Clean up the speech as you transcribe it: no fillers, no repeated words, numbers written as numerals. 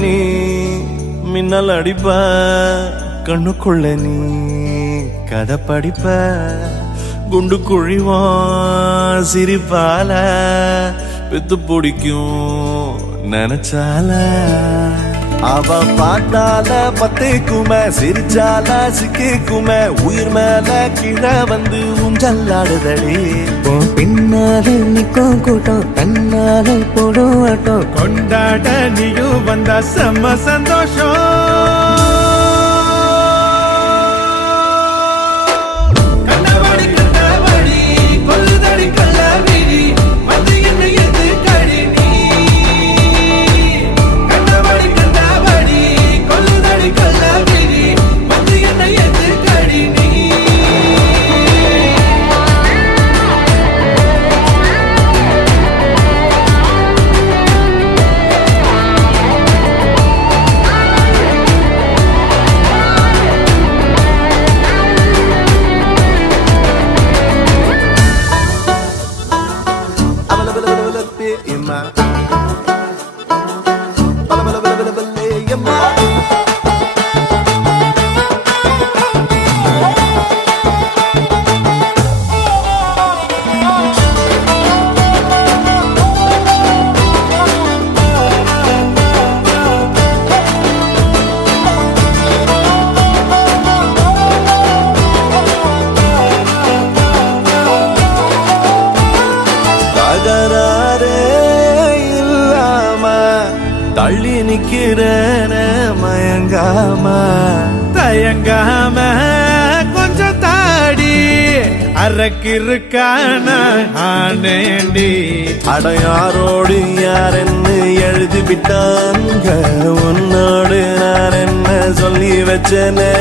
நீ மின்னல் அடிப்ப கண்ணுக்குள்ள நீ கதை படிப்ப குண்டு குழிவான் சிரிப்பால பெத்து பிடிக்கும் நினைச்சால அவ பாட்டால பத்தேக்குமே சிரிச்சால சிக்கிக்குமே உயிர் மேல கீழே வந்து ஊஞ்சல்லாடுதடி பின்னால நிக்கும் கூட்டம் தன்னால போடும் ஆட்டம் கொண்டாட நீயும் வந்தா செம்ம சந்தோஷம் தள்ளி நிக்கிறன மயங்காம தயங்காம கொஞ்சம் தாடி அரக்கிருக்கான ஆனேண்டி அடையாரோடு யாரென்னு எழுதி விட்டாங்க உன்னோடு நான் என்ன சொல்லி வச்சனே